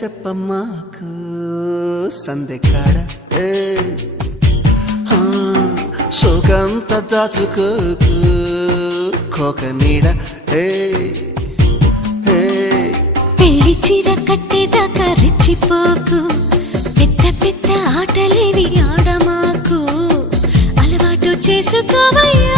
చెప్పమ్మాకు సందెకాడ సోకంత దాచుకోకు కోక నీడ పెళ్లి చీర కట్టేదాకా రెచ్చిపోకు పెద్ద పెద్ద ఆటలేవి ఆడమాకు అలవాటు చేసుకోవయ్యా